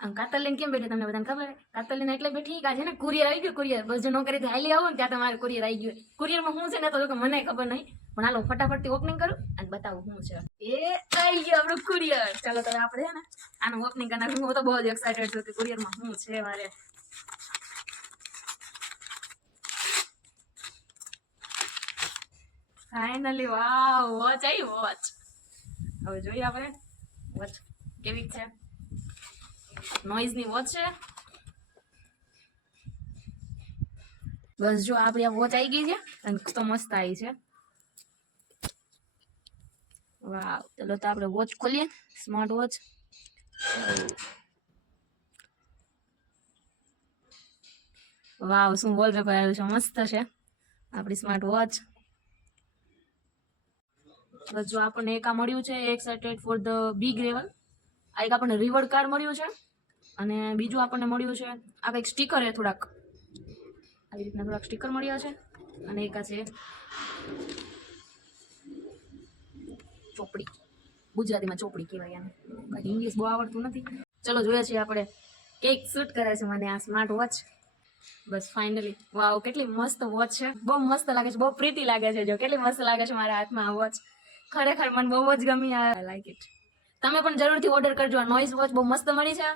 આમ કાતર લઈને કેમ બેઠી તમને બધાને ખબર? કાતર લઈને એટલે બેઠી કે આજે ને કુરિયર આવી ગયું. કુરિયર બસ જો નોકરીથી હાલી આવો ને ત્યાં તમારે કુરિયર આવી ગયું. કુરિયરમાં શું છે ને તો મને ખબર નહીં, પણ હાલો ફટાફટથી ઓપનિંગ કરું અને બતાવું શું છે. એ આવી ગયું આપણું કુરિયર. ચાલો તો આપણે છે ને આનું ઓપનિંગ કરી નાખું. હું તો બહુ જ એક્સાઇટેડ છું કે કુરિયરમાં શું છે મારે. ફાઇનલી વાવ, વોચ આવી વોચ. હવે જોઈએ આપણે વોચ કેવી છે. નોઇઝની વોચ છે. બસ જો આપણી આ વોચ આવી ગઈ છે અને તો મસ્ત આવી છે. વાવ, ચલો તો આપણે વોચ ખોલીએ. Smart watch. વાવ, શું વોલપેપર આવ્યું છે, મસ્ત છે આપણી સ્માર્ટ વોચ. બસ જો આપણને એક આ મળ્યું છે excited for the big level. આ એક આપણને રિવોર્ડ કાર્ડ મળ્યું છે અને બીજું આપણને મળ્યું છે આ કંઈક સ્ટીકર છે. થોડાક આવી રીતના થોડાક સ્ટીકર મળ્યા છે અને એક આ છે ચોપડી. ગુજરાતીમાં ચોપડી કહેવાય આને, બાકી ઇંગ્લિશ બહુ આવડતું નથી. ચલો જોઈએ છીએ આપણે કેક શૂટ કરે છે મને આ સ્માર્ટ વોચ. બસ ફાઇનલી વાવ, કેટલી મસ્ત વોચ છે. બહુ મસ્ત લાગે છે, બહુ પ્રીતિ લાગે છે. જો કેટલી મસ્ત લાગે છે મારા હાથમાં આ વોચ. ખરેખર મને બહુ જ ગમી. આ લાઈક ઇટ. તમે પણ જરૂરથી ઓર્ડર કરજો. આ નોઇઝ વોચ બહુ મસ્ત મળી છે.